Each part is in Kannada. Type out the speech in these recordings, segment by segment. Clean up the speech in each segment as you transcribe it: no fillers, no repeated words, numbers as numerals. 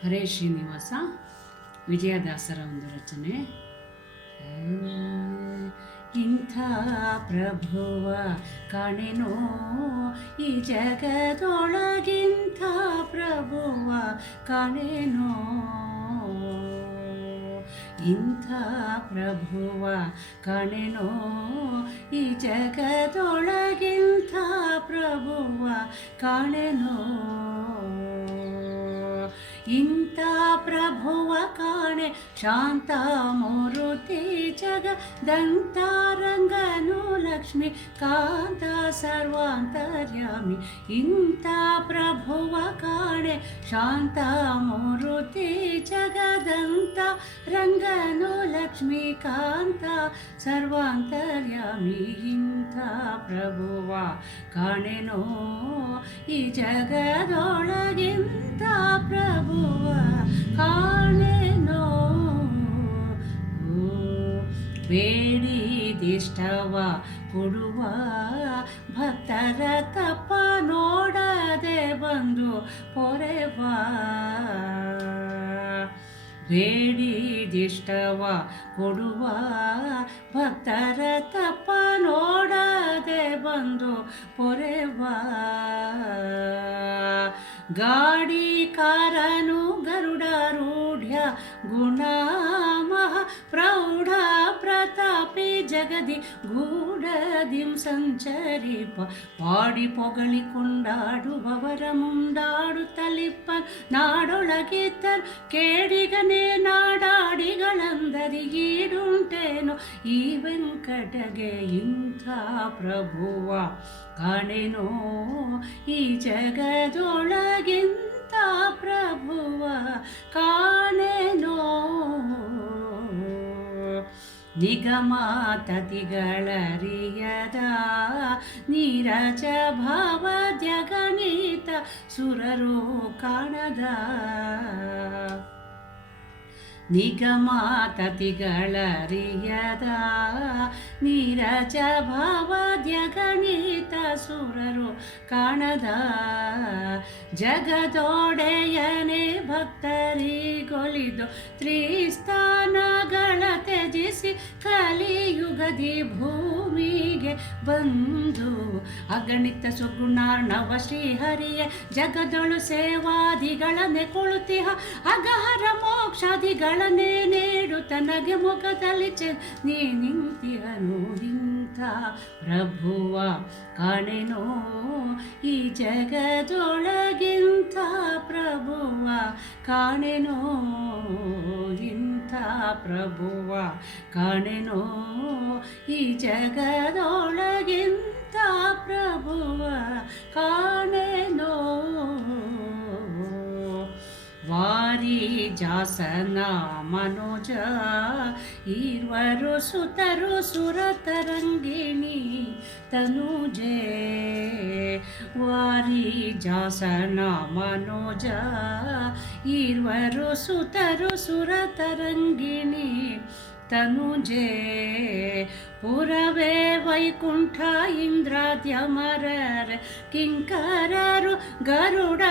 ಹರೇ ಶ್ರೀನಿವಾಸ ವಿಜಯದಾಸರ ಒಂದು ರಚನೆ. ಇಂಥ ಪ್ರಭುವ ಕಾಣೆನೋ ಈ ಜಗದೊಳಗಿಂಥ ಪ್ರಭುವ ಕಾಣೆನೋ, ಇಂಥ ಪ್ರಭುವ ಕಾಣೆನೋ ಈ ಜಗದೊಳಗಿಂಥ ಪ್ರಭುವ ಕಾಣೆನೋ, ಇಂಥ ಪ್ರಭುವ ಕಾಣೆ ಶಾಂತ ಮೂರುತಿ ಜಗದಂತ ರಂಗನು ಲಕ್ಷ್ಮಿ ಕಾಂತ ಸರ್ವಾಂತರ್ಯಾಮಿ, ಇಂಥ ಪ್ರಭುವ ಕಾಣೆ ಶಾಂತ ಮೂರುತಿ ಜಗದಂತ ರಂಗನು ಲಕ್ಷ್ಮಿ ಕಾಂತ ಸರ್ವಾಂತರ್ಯಾಮಿ, ಇಂಥ ಪ್ರಭುವ ಕಾಣೆನೋ ಈ ಜಗದೊಳಗಿಂತ ಪ್ರಭುವ ಕಾಣೆನೋ. ಬೇಡಿದಿಷ್ಟವ ಕೊಡುವ ಭಕ್ತರ ತಪ್ಪ ನೋಡದೆ ಬಂದು ಪೊರೆವ, ಬೇಡಿದಿಷ್ಟವ ಕೊಡುವ ಭಕ್ತರ ತಪ್ಪ ನೋಡದೆ ಬಂದು ಪೊರೆವ, ಗಾಡಿಕಾರನು ಗರುಡಾರೂಢ್ಯ ಗುಣಮಃ ಪ್ರೌಢ ಪ್ರತಾಪಿ ಜಗದಿ ಗೂಢದಿಂ ಸಂಚರಿಪ, ಪಾಡಿ ಪೊಗಳಿ ಕೊಂಡಾಡುವವರ ಮುಂದಾಡುತ್ತಲಿಪ್ಪ ನಾಡೊಳಗಿದ್ದರು ಕೇಡಿಗನೇ ನಾಡಾಡಿಗಳಂದರಿಗೀಡುಂಟೇನೋ ಈ ವೆಂಕಟಗೆ, ಇಂಥ ಪ್ರಭುವ ಕಾಣೆನೋ ಈ ಜಗದೊಳಗಿಂತ ಪ್ರಭುವ ಕಾಣೆನೋ. ನಿಗಮಾತತಿಗಳರಿಯದ ನೀರಜ ಭಾವ ಜಗನೀತ ಸುರರು ಕಾಣದ, ನಿಗಮಾತತಿಗಳರಿಯದ ನೀರಜ ಭಾವ ಜಗನೀತ ಸುರರು ಕಾಣದ, ಜಗದೊಡೆಯನೆ ಭಕ್ತರಿಗೊಲಿದು ತ್ರಿಸ್ಥಾನಗಳ ತ್ಯಜಿಸಿ ಕಲಿಯುಗದಿ ಭೂಮಿಗೆ ಬಂದು, ಅಗಣಿತ ಸುಗುಣಾರ್ಣವ ಶ್ರೀಹರಿಯ ಜಗದೊಳು ಸೇವಾದಿಗಳನ್ನೇ ಕೊಳುತಿಹ ಅಗಹರ ಮೋಕ್ಷಾದಿಗಳನ್ನೇ ನೀಡುತ್ತ ನಗೆ ಮುಖದಲ್ಲಿ ನೀ ನಿಂತಿಹನು, ಇಂಥ ಪ್ರಭುವ ಕಾಣೆನೋ ಈ ಜಗದೊಳಗಿಂಥ ಪ್ರಭುವ ಕಾಣೆನೋ, ಇಂಥ ಪ್ರಭುವ ಕಾಣೆನೋ ಈ ಜಗದೊಳಗಿಂಥ ಪ್ರಭುವ ಕಾಣೆನೋ. ವಾರಿ ಜಾಸನ ಮನೋಜ ಈರ್ವರು ಸುತರು ಸುರತರಂಗಿಣಿ ತನುಜೆ, ವಾರಿ ಜಾಸನ ಮನೋಜ ಈರ್ವರು ಸುತರು ಸುರತರಂಗಿಣಿ ತನುಜೆ, ಪುರವೇ ವೈಕುಂಠ ಇಂದ್ರಾದ್ಯಮರರ ಕಿಂಕರರು ಗರುಡ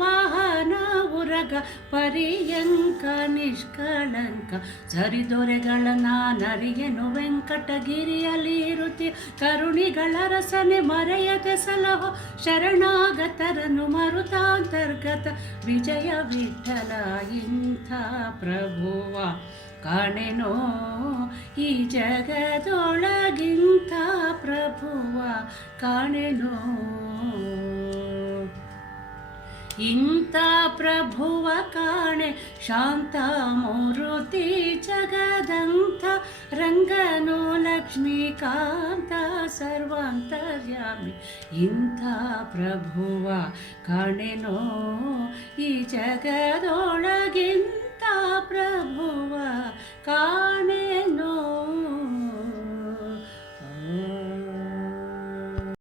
ವಾಹನ ಉರಗ ಪರ್ಯಂಕ ನಿಷ್ಕಳಂಕ, ಸರಿದೊರೆಗಳ ನಾನರಿಯನು ವೆಂಕಟಗಿರಿಯಲ್ಲಿರುತ್ತಿ ಕರುಣಿಗಳ ರಸನೆ ಮರೆಯದೆ ಸಲಹೋ ಶರಣಾಗತರನು ಮರುತಾಂತರ್ಗತ ವಿಜಯ ವಿಠಲ, ಇಂಥ ಪ್ರಭುವ ಕಾಣೆನೋ ಈ ಜಗದೊಳಗಿಂಥ ಪ್ರಭುವ ಕಾಣೆನೋ, ಇಂಥ ಪ್ರಭುವ ಕಾಣೆ ಶಾಂತ ಮೂರುತಿ ಜಗದಂತ ರಂಗನೋ ಲಕ್ಷ್ಮೀಕಾಂತ ಸರ್ವಾಂತರ್ಯಾಮಿ, ಇಂಥ ಪ್ರಭುವ ಕಾಣೆನೋ ಈ ಜಗದೊಳಗಿಂತ ಪ್ರಭುವ